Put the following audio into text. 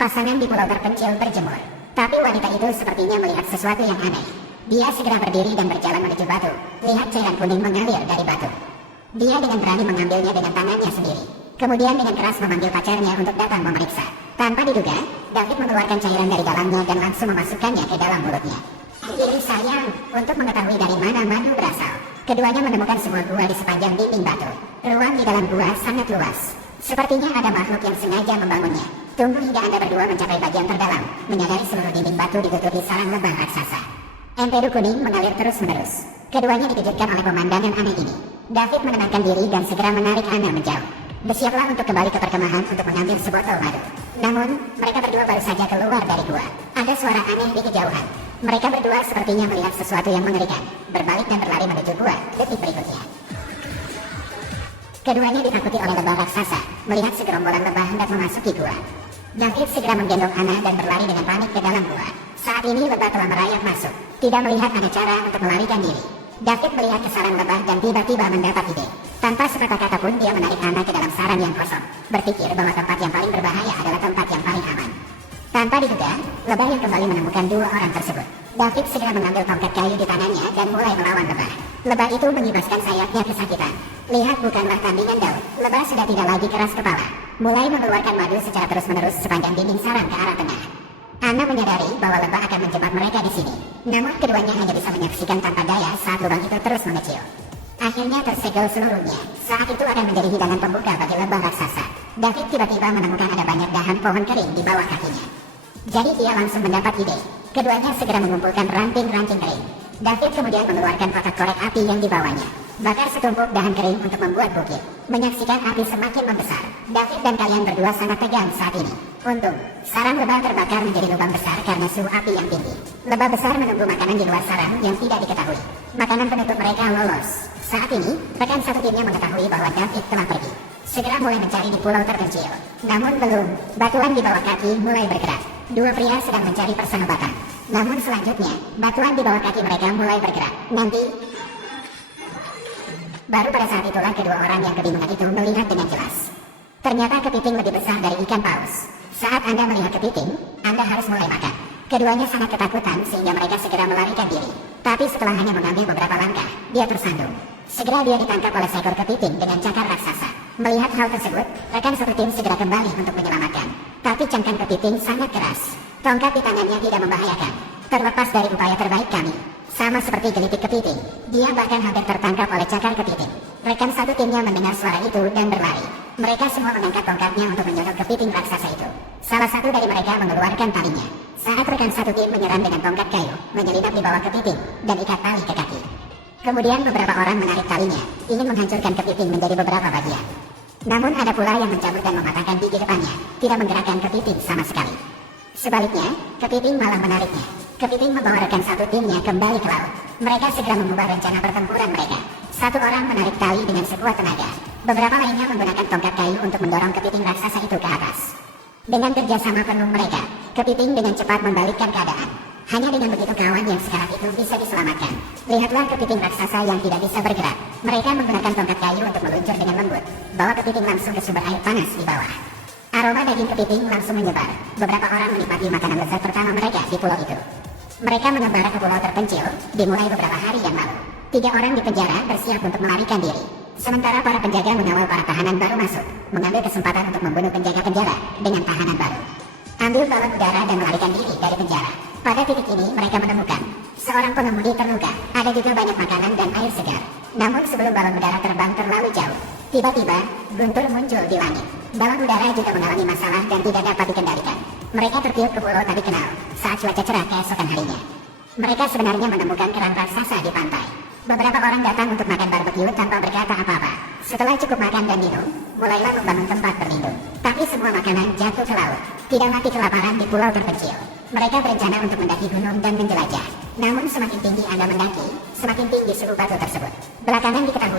Pasangan di pulau terpencil berjemur. Tapi wanita itu sepertinya melihat sesuatu yang aneh. Dia segera berdiri dan berjalan menuju batu. Lihat cairan kuning mengalir dari batu. Dia dengan berani mengambilnya dengan tangannya sendiri. Kemudian dengan keras memanggil pacarnya untuk datang memeriksa. Tanpa diduga, David mengeluarkan cairan dari dalamnya dan langsung memasukkannya ke dalam mulutnya. Iri sayang, untuk mengetahui dari mana madu berasal. Keduanya menemukan sebuah gua di sepanjang dinding batu. Ruang di dalam gua sangat luas. Sepertinya ada makhluk yang sengaja membangunnya. Tunggu hingga Anda berdua mencapai bagian terdalam, menyadari seluruh dinding batu ditutupi sarang lebah raksasa. Empedu kuning mengalir terus-menerus. Keduanya dikejutkan oleh pemandangan aneh ini. David menenangkan diri dan segera menarik Anna menjauh. Bersiaplah untuk kembali ke perkemahan untuk mengambil sebotol madu. Namun, mereka berdua baru saja keluar dari gua. Ada suara aneh di kejauhan. Mereka berdua sepertinya melihat sesuatu yang mengerikan. Berbalik dan berlari menuju gua detik berikutnya. Keduanya ditakuti oleh lebah raksasa. Melihat segerombolan lebah hendak memasuki gua, David segera menggendong Anna dan berlari dengan panik ke dalam gua. Saat ini lebah telah merayap masuk. Tidak melihat ada cara untuk melarikan diri. David melihat ke sarang lebah dan tiba-tiba mendapat ide. Tanpa sepatah kata pun dia menarik Anna ke dalam sarang yang kosong. Berpikir bahwa tempat yang paling berbahaya adalah tempat yang paling aman. Tanpa diduga, lebah yang kembali menemukan dua orang tersebut. David segera mengambil tongkat kayu di tangannya dan mulai melawan lebah. Lebah itu mengibaskan sayapnya kesakitan. Lihat, bukanlah tandingan daun. Lebah sudah tidak lagi keras kepala. Mulai mengeluarkan madu secara terus-menerus sepanjang dinding sarang ke arah tengah. Anna menyadari bahwa lebah akan menjebak mereka di sini. Namun keduanya hanya bisa menyaksikan tanpa daya saat lubang itu terus mengecil. Akhirnya tersegel seluruhnya. Saat itu akan menjadi hidangan pembuka bagi lebah raksasa. David tiba-tiba menemukan ada banyak dahan pohon kering di bawah kakinya. Jadi dia langsung mendapat ide. Keduanya segera mengumpulkan ranting-ranting kering. David kemudian mengeluarkan kotak korek api yang dibawanya. Bakar setumpuk dahan kering untuk membuat bukit. Menyaksikan api semakin membesar. David dan kalian berdua sangat tegang saat ini. Untung, sarang lebah terbakar menjadi lubang besar karena suhu api yang tinggi. Lebah besar menunggu makanan di luar sarang yang tidak diketahui. Makanan penutup mereka lolos. Saat ini, rekan satu timnya mengetahui bahwa David telah pergi. Segera mulai mencari di pulau terpencil. Namun belum, batuan di bawah kaki mulai bergerak. Dua pria sedang mencari persahabatan. Namun selanjutnya, batuan di bawah kaki mereka mulai bergerak. Baru pada saat itulah kedua orang yang kebingungan itu melihat dengan jelas. Ternyata kepiting lebih besar dari ikan paus. Saat Anda melihat kepiting, Anda harus mulai makan. Keduanya sangat ketakutan sehingga mereka segera melarikan diri. Tapi setelah hanya mengambil beberapa langkah, dia tersandung. Segera dia ditangkap oleh seekor kepiting dengan cakar raksasa. Melihat hal tersebut, rekan satu tim segera kembali untuk menyelamatkan. Tapi cangkang kepiting sangat keras. Tongkat di tangannya tidak membahayakan. Terlepas dari upaya terbaik kami, sama seperti gelitik kepiting, dia bahkan hampir tertangkap oleh cakar kepiting. Rekan satu timnya mendengar suara itu dan berlari. Mereka semua mengangkat tongkatnya untuk menyodok kepiting raksasa itu. Salah satu dari mereka mengeluarkan talinya. Saat rekan satu tim menyerang dengan tongkat kayu, menyelinap di bawah kepiting dan ikat tali ke kaki. Kemudian beberapa orang menarik talinya, ingin menghancurkan kepiting menjadi beberapa bagian. Namun ada pula yang mencabut dan mematahkan gigi depannya, tidak menggerakkan kepiting sama sekali. Sebaliknya, kepiting malah menariknya. Kepiting membawa rekan satu timnya kembali ke laut. Mereka segera mengubah rencana pertempuran mereka. Satu orang menarik tali dengan sekuat tenaga. Beberapa lainnya menggunakan tongkat kayu untuk mendorong kepiting raksasa itu ke atas. Dengan kerjasama penuh mereka, kepiting dengan cepat membalikkan keadaan. Hanya dengan begitu kawan yang sekarat itu bisa diselamatkan. Lihatlah kepiting raksasa yang tidak bisa bergerak. Mereka menggunakan tongkat kayu untuk meluncur dengan lembut. Bawa kepiting langsung ke sumber air panas di bawah. Aroma daging kepiting langsung menyebar. Beberapa orang menikmati makanan lezat pertama mereka di pulau itu. Mereka mengembara ke pulau terpencil, dimulai beberapa hari yang lalu. 3 orang di penjara bersiap untuk melarikan diri. Sementara para penjaga mengawal para tahanan baru masuk, mengambil kesempatan untuk membunuh penjaga penjara dengan tahanan baru. Ambil balon udara dan melarikan diri dari penjara. Pada titik ini mereka menemukan seorang pengemudi terluka. Ada juga banyak makanan dan air segar. Namun sebelum balon udara terbang terlalu jauh, tiba-tiba guntur muncul di langit. Balon udara juga mengalami masalah dan tidak dapat dikendalikan. Mereka tertiup ke pulau tadi kenal saat cuaca cerah keesokan harinya. Mereka sebenarnya menemukan kerang raksasa di pantai. Beberapa orang datang untuk makan barbeque tanpa berkata apa-apa. Setelah cukup makan dan minum, mulailah membangun tempat berlindung. Tapi semua makanan jatuh ke laut. Tidak mati kelaparan di pulau terpencil. Mereka berencana untuk mendaki gunung dan menjelajah. Namun semakin tinggi Anda mendaki, semakin tinggi suhu batu tersebut. Belakangan diketahui